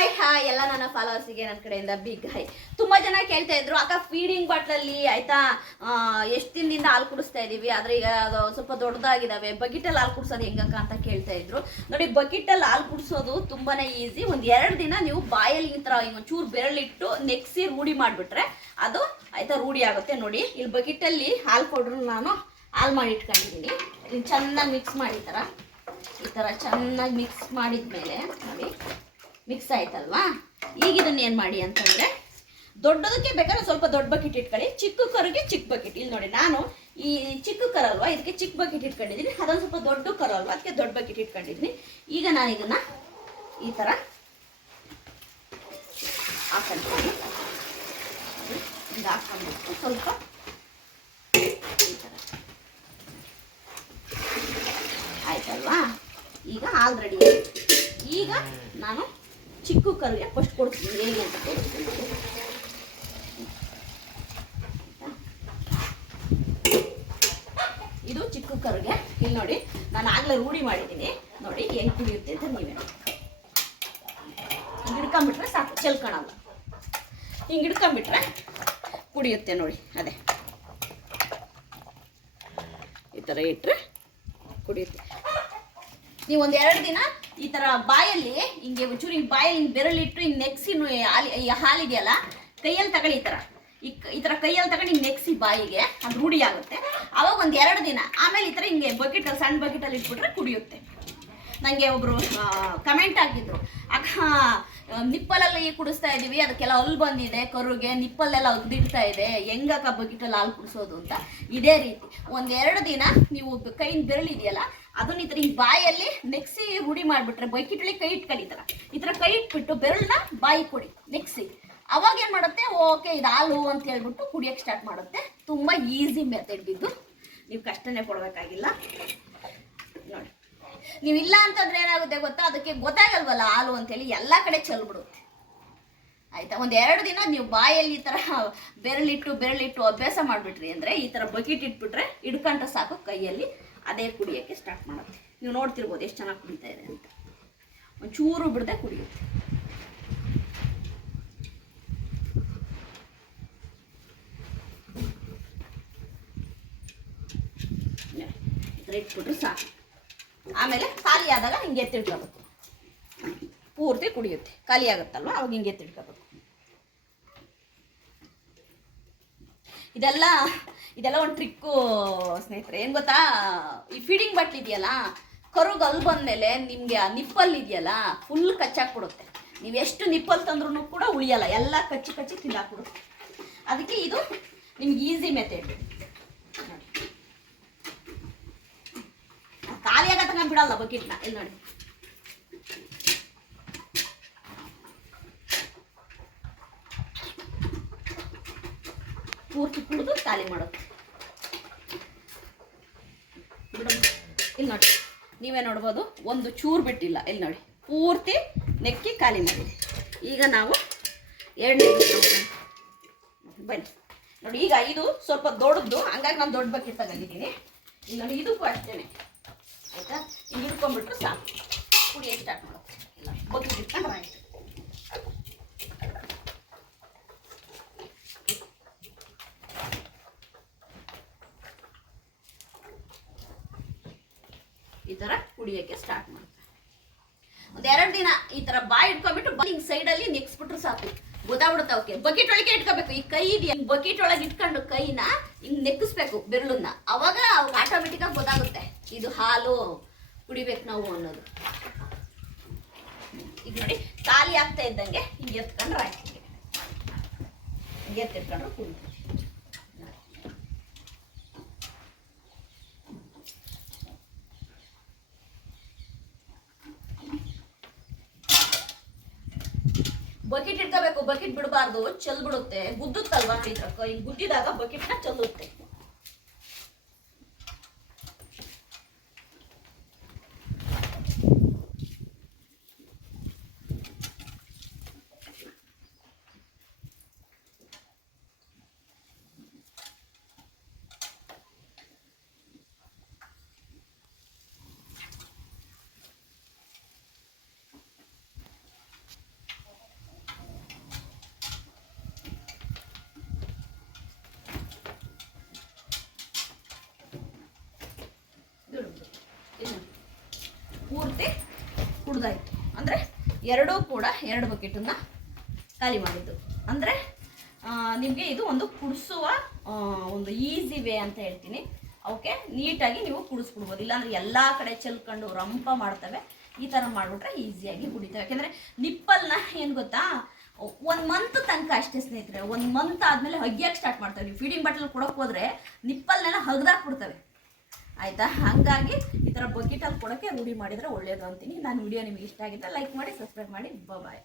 Hi hi ಎಲ್ಲ ನನ್ನ ಫಾಲೋವರ್ಸಿಗೆ ನನ್ನ ಕಡೆಯಿಂದ ಬಿಗ್ ಹೈ ತುಂಬಾ ಜನ ಕೇಳ್ತಾ ಇದ್ರು, ಅಕ್ಕ ಫೀಡಿಂಗ್ ಬಾಟ್ಲಲ್ಲಿ ಆಯ್ತಾ? ಎಷ್ಟು ದಿನದಿಂದ ಹಾಲು ಕುಡಿಸ್ತಾ ಇದೀವಿ? ಆದ್ರೆ ಈಗ ಅದು ಸ್ವಲ್ಪ ದೊಡ್ಡದಾಗಿದಾವೆ. ಬಕೆಟಲ್ಲಿ ಹಾಲು ಕುಡಿಸೋದು ಹೆಂಗಕ್ಕ ಅಂತ ಕೇಳ್ತಾ ಇದ್ರು. ನೋಡಿ, ಬಕೆಟಲ್ಲಿ ಹಾಲು ಕುಡಿಸೋದು ತುಂಬಾನೇ ಈಸಿ ಒಂದು ಎರಡು ದಿನ ನೀವು ಬಾಯಲ್ಲಿ ಈ ತರ ಒಂಚೂರು ಬೆರಳಿಟ್ಟು ನೆಕ್ಸಿ ರೂಢಿ ಮಾಡಿಬಿಟ್ರೆ ಅದು ಆಯ್ತಾ ರೂಢಿ ಆಗುತ್ತೆ ನೋಡಿ. ಇಲ್ಲಿ ಬಕೆಟಲ್ಲಿ ಹಾಲು ಕೊಡ್ರು ನಾನು ಹಾಲು ಮಾಡಿ ಇಟ್ಕೊಂಡಿದ್ದೀನಿ. ಚೆನ್ನಾಗಿ ಮಿಕ್ಸ್ ಮಾಡಿ ತರ. ಈ ಥರ ಚೆನ್ನಾಗಿ ಮಿಕ್ಸ್ ಮಾಡಿದ್ಮೇಲೆ ನೋಡಿ. ಮಿಕ್ಸ್ ಆಯ್ತಲ್ವಾ? ಈಗ ಇದನ್ನ ಏನು ಮಾಡಿ ಅಂತಂದ್ರೆ, ದೊಡ್ಡದಕ್ಕೆ ಬೇಕಾದ್ರೆ ಸ್ವಲ್ಪ ದೊಡ್ಡ ಬಕೆಟ್ ಇಟ್ಕೊಳ್ಳಿ, ಚಿಕ್ಕ ಕರುಗೆ ಚಿಕ್ಕ ಬಕೆಟ್. ಇಲ್ಲಿ ನೋಡಿ, ನಾನು ಈ ಚಿಕ್ಕ ಕರಲ್ವಾ ಇದಕ್ಕೆ ಚಿಕ್ಕ ಬಕೆಟ್ ಇಟ್ಕೊಂಡಿದ್ದೀನಿ. ಅದೊಂದು ಸ್ವಲ್ಪ ದೊಡ್ಡ ಕರಲ್ವಾ ಅದಕ್ಕೆ ದೊಡ್ಡ ಬಕೆಟ್ ಇಟ್ಕೊಂಡಿದ್ದೀನಿ. ಈಗ ನಾನು ಇದನ್ನ ಈ ಥರ ಹಾಕೊಂತೀನಿ ಇದು ಹಾಕೊಂಡ್ಬಿಟ್ಟು ಸ್ವಲ್ಪ ಆಯ್ತಲ್ವಾ? ಈಗ ಆಲ್ರೆಡಿ ರೆಡಿ ಈಗ ನಾನು ಚಿಕ್ಕ ಕರುಗೆ ಫಸ್ಟ್ ಕೊಡ್ತೀನಿ ಏನು ಅಂತ ಇದು ಚಿಕ್ಕ ಕರ್ಗೆ ಇಲ್ಲಿ ನೋಡಿ, ನಾನು ಆಗ್ಲೇ ರೂಢಿ ಮಾಡಿದ್ದೀನಿ. ನೋಡಿ ಹೆಂಗೆ ಕುಡಿಯುತ್ತೆ ಅಂತ ನೀವೇ ಹಿಂಗೆ ಹಿಡ್ಕೊಂಬಿಟ್ರೆ ಸಾಕು, ಚೆಲ್ಕೊಳಲ್ಲ. ಹಿಂಗೆ ಕುಡಿಯುತ್ತೆ ನೋಡಿ, ಅದೇ. ಈ ಥರ ಇಟ್ಟರೆ ಕುಡಿಯುತ್ತೆ. ನೀವು ಒಂದ್ ಎರಡು ದಿನ ಈ ತರ ಬಾಯಲ್ಲಿ, ಹಿಂಗೆ ಒಂಚೂರು ಹಿಂಗೆ ಬಾಯಲ್ಲಿ ಹಿಂಗೆ ಬೆರಳಿಟ್ಟು ಹಿಂಗೆ ನೆಕ್ಸಿ ಈ ಹಾಲಿದೆಯಲ್ಲ, ಕೈಯಲ್ಲಿ ತಗೊಳ್ಳಿ ಈ ತರ. ಈ ಈ ಥರ ಕೈಯಲ್ಲಿ ತಗೊಂಡು ಹಿಂಗೆ ನೆಕ್ಸಿ ಬಾಯಿಗೆ, ಅದು ರೂಢಿ ಆಗುತ್ತೆ. ಅವಾಗ ಒಂದ್ ಎರಡು ದಿನ, ಆಮೇಲೆ ಈ ತರ ಹಿಂಗೆ ಬಕೆಟಲ್ಲಿ ಸಣ್ಣ ಬಕೆಟಲ್ಲಿ ಇಟ್ಬಿಟ್ರೆ ಕುಡಿಯುತ್ತೆ. ನನಗೆ ಒಬ್ಬರು ಕಮೆಂಟ್ ಹಾಕಿದ್ರು. ಅಕ್ಕ ನಿಪ್ಪಲಲ್ಲಿ ಕುಡಿಸ್ತಾ ಇದೀವಿ ಅದಕ್ಕೆಲ್ಲ ಹಲ್ ಬಂದಿದೆ, ಕರುಗೆ, ನಿಪ್ಪಲ್ಲೆಲ್ಲ ಒಗ್ದಿಡ್ತಾ ಇದೆ. ಹೆಂಗಕ್ಕ ಬಕೆಟಲ್ಲಿ ಹಾಲು ಕುಡಿಸೋದು ಅಂತ ಇದೇ ರೀತಿ. ಒಂದೆರಡು ದಿನ ನೀವು ಕೈಯಿಂದ ಬೆರಳಿದೆಯಲ್ಲ, ಅದನ್ನ ಈ ಥರ ಹಿಂಗ್ ಬಾಯಲ್ಲಿ ನೆಕ್ಸಿ ರೂಢಿ ಮಾಡಿಬಿಟ್ರೆ ಬೈಕಿಟ್ಲಿ ಕೈ ಈ ಥರ ಕೈ ಇಟ್ಬಿಟ್ಟು ಬೆರಳನ್ನ ಬಾಯಿ ಕೊಡಿ, ನೆಕ್ಸಿ. ಅವಾಗ ಏನು ಮಾಡುತ್ತೆ? ಓಕೆ, ಇದು ಹಾಲು ಅಂತ ಹೇಳ್ಬಿಟ್ಟು ಕುಡಿಯೋಕ್ಕೆ ಸ್ಟಾರ್ಟ್ ಮಾಡುತ್ತೆ. ತುಂಬ ಈಸಿ ಮೆಥಡ್ ಬಿದ್ದು ನೀವು ಕಷ್ಟನೇ ಕೊಡಬೇಕಾಗಿಲ್ಲ ನೀವು ಇಲ್ಲ ಅಂತಂದ್ರೆ ಏನಾಗುತ್ತೆ ಗೊತ್ತಾ? ಅದಕ್ಕೆ ಗೊತ್ತಾಗಲ್ವಲ್ಲ ಹಾಲು ಅಂತೇಳಿ ಎಲ್ಲ ಕಡೆ ಚೆಲ್ಬಿಡುತ್ತೆ ಆಯ್ತಾ? ಒಂದ್ ಎರಡು ದಿನ ನೀವು ಬಾಯಲ್ಲಿ ಈ ತರ ಬೆರಳಿಟ್ಟು ಬೆರಳಿಟ್ಟು ಅಭ್ಯಾಸ ಮಾಡ್ಬಿಟ್ರಿ ಅಂದ್ರೆ ಈ ತರ ಬಕೆಟ್ ಇಟ್ಬಿಟ್ರೆ ಹಿಡ್ಕೊಂಡ್ರೆ ಸಾಕು ಕೈಯಲ್ಲಿ. ಅದೇ ಕುಡಿಯೋಕ್ಕೆ ಸ್ಟಾರ್ಟ್ ಮಾಡುತ್ತೆ. ನೀವು ನೋಡ್ತಿರ್ಬೋದು ಎಷ್ಟು ಚೆನ್ನಾಗಿ ಕುಡಿತಾ ಇದೆ ಅಂತ. ಒಂಚೂರು ಬಿಡದೆ ಕುಡಿಯುತ್ತೆ. ಥರ ಇಟ್ಬಿಟ್ರೆ ಸಾಕು. ಆಮೇಲೆ ಖಾಲಿ ಆದಾಗ ಹಿಂಗೆ ಎತ್ತಿಟ್ಕೋಬೇಕು ಪೂರ್ತಿ ಕುಡಿಯುತ್ತೆ. ಖಾಲಿ ಆಗುತ್ತಲ್ವ? ಅವಾಗ ಹಿಂಗೆ ಎತ್ತಿಡ್ಕೋಬೇಕು ಇದೆಲ್ಲ ಇದೆಲ್ಲ ಒಂದು ಟ್ರಿಕ್ಕು ಸ್ನೇಹಿತರೆ. ಏನು ಗೊತ್ತಾ? ಈ ಫೀಡಿಂಗ್ ಬಟ್ಲ್ ಇದೆಯಲ್ಲ, ಕರುಗೆ ಅಲ್ಲಿ ಬಂದಮೇಲೆ ನಿಮಗೆ ಆ ನಿಪ್ಪಲ್ ಇದೆಯಲ್ಲ ಫುಲ್ ಕಚ್ಚಾಕ್ಬಿಡುತ್ತೆ. ನೀವು ಎಷ್ಟು ನಿಪ್ಪಲ್ ತಂದ್ರೂ ಕೂಡ ಉಳಿಯಲ್ಲ. ಎಲ್ಲ ಕಚ್ಚಿ ಕಚ್ಚಿ ತಿಂದಾಕ್ಬಿಡುತ್ತೆ. ಅದಕ್ಕೆ ಇದು ನಿಮ್ಗೆ ಈಸಿ ಮೆಥಡ್ ಖಾಲಿ ಆಗತ್ತಂಗ ಬಿಡಲ್ಲ ಬಕೆಟ್ನ. ಇಲ್ಲಿ ನೋಡಿ. ಪೂರ್ತಿ ಕುಡಿದು ಖಾಲಿ ಮಾಡೋದು. ಇಲ್ಲಿ ನೋಡಿ. ನೀವೇ ನೋಡ್ಬೋದು, ಒಂದು ಚೂರು ಬಿಟ್ಟಿಲ್ಲ. ಇಲ್ಲಿ ನೋಡಿ. ಪೂರ್ತಿ ನೆಕ್ಕಿ ಖಾಲಿ ಮಾಡಿದೆ. ಈಗ ನಾವು ಎರಡನೇ ಬನ್ನಿ. ನೋಡಿ, ಈಗ ಇದು ಸ್ವಲ್ಪ ದೊಡ್ಡದು ಹಂಗಾಗಿ ನಾನು ದೊಡ್ಡ ಬಕೆಟ್ ತಗೊಂಡಿದ್ದೀನಿ. ಇಲ್ಲಿ ನೋಡಿ, ಇದಕ್ಕೂ ಅಷ್ಟೇನೆ. ಆಯ್ತಾ? ಹಿಡ್ಕೊಂಡ್ಬಿಟ್ರೆ ಸಾಕು. ಕುಡಿಯೋಕೆ ಸ್ಟಾರ್ಟ್ ಮಾಡೋದು. ಈ ಥರ ಕುಡಿಯೋಕ್ಕೆ ಸ್ಟಾರ್ಟ್ ಮಾಡುತ್ತೆ ಒಂದು ಎರಡು ದಿನ ಈ ಥರ ಬಾಯಿ ಇಟ್ಕೊಂಡ್ಬಿಟ್ಟು ಹಿಂಗ್ ಸೈಡಲ್ಲಿ ನೆಕ್ಸ್ಬಿಟ್ರು ಸಾಕು. ಗೊತ್ತಾಗ್ಬಿಡುತ್ತೆ ಅವಕ್ಕೆ ಬಕೆಟ್ ಒಳಗೆ ಇಟ್ಕೋಬೇಕು. ಈ ಕೈ ಇದೆಯಾ ಬಕೆಟ್ ಒಳಗೆ ಇಟ್ಕೊಂಡು ಕೈನ ಹಿಂಗ್ ನೆಕ್ಕಿಸ್ಬೇಕು ಬೆರಳನ್ನ. ಅವಾಗ ಅವ್ರಿಗೆ ಆಟೋಮೆಟಿಕ್ ಆಗಿ ಗೊತ್ತಾಗುತ್ತೆ. ಇದು ಹಾಲು. ಕುಡಿಬೇಕು ನಾವು ಅನ್ನೋದು. ಈಗ ನೋಡಿ, ಖಾಲಿ ಆಗ್ತಾ ಇದ್ದಂಗೆ ಹಿಂಗೆ ಎತ್ಕೊಂಡ್ರೆ ಆಯ್ತು ಹಿಂಗೆ. ಎತ್ತಿಟ್ಕೊಂಡ್ರೆ ಕುಡಿತೀವಿ. ಬಕೆಟ್ ಇಟ್ಕೋಬೇಕು, ಬಕೆಟ್ ಬಿಡಬಾರ್ದು, ಚೆಲ್ ಬಿಡುತ್ತೆ. ಗುದ್ದುತ್ತಲ್ವಾ ಕೈ ಗುದ್ದಿದಾಗ ಬಕೆಟ್ನ ಚೆಲ್ಲುತ್ತೆ. ಪೂರ್ತಿ ಕುಡ್ದಾಯ್ತು. ಅಂದರೆ ಎರಡೂ ಕೂಡ ಎರಡು ಬಕೆಟನ್ನು ಖಾಲಿ ಮಾಡಿದ್ದು. ಅಂದರೆ ನಿಮಗೆ ಇದು ಒಂದು ಕುಡಿಸುವ ಒಂದು ಈಸಿ ವೇ ಅಂತ ಹೇಳ್ತೀನಿ. ಓಕೆ? ನೀಟಾಗಿ ನೀವು ಕುಡಿಸ್ಬಿಡ್ಬೋದು ಇಲ್ಲಾಂದರೆ ಎಲ್ಲ ಕಡೆ ಚೆಲ್ಕೊಂಡು ರಂಪ ಮಾಡ್ತವೆ. ಈ ಥರ ಮಾಡಿಬಿಟ್ರೆ ಈಸಿಯಾಗಿ ಕುಡಿತವೆ. ಯಾಕೆಂದರೆ ನಿಪ್ಪಲ್ನ ಏನು ಗೊತ್ತಾ? ಒಂದು ಮಂತ್ ತನಕ ಅಷ್ಟೇ ಸ್ನೇಹಿತರೆ, ಒಂದು ಮಂತ್ ಆದಮೇಲೆ ಹಗ್ಯಕ್ಕೆ ಸ್ಟಾರ್ಟ್ ಮಾಡ್ತವೆ. ನೀವು ಫೀಡಿಂಗ್ ಬಾಟಲ್ ಕೊಡೋಕೆ ಹೋದರೆ ನಿಪ್ಪಲ್ನೆಲ್ಲ ಹಗ್ದಾಕ್ಬಿಡ್ತವೆ ಆಯಿತಾ? ಹಾಗಾಗಿ ಈ ಥರ ಬಕೆಟಲ್ಲಿ ಕೊಡೋಕ್ಕೆ ರೂಢಿ ಮಾಡಿದರೆ ಒಳ್ಳೆಯದು ಅಂತೀನಿ. ನಾನು ವಿಡಿಯೋ ನಿಮಗೆ ಇಷ್ಟ ಆಗಿದ್ದರೆ ಲೈಕ್ ಮಾಡಿ ಸಬ್ಸ್ಕ್ರೈಬ್ ಮಾಡಿ. ಬಾಯ್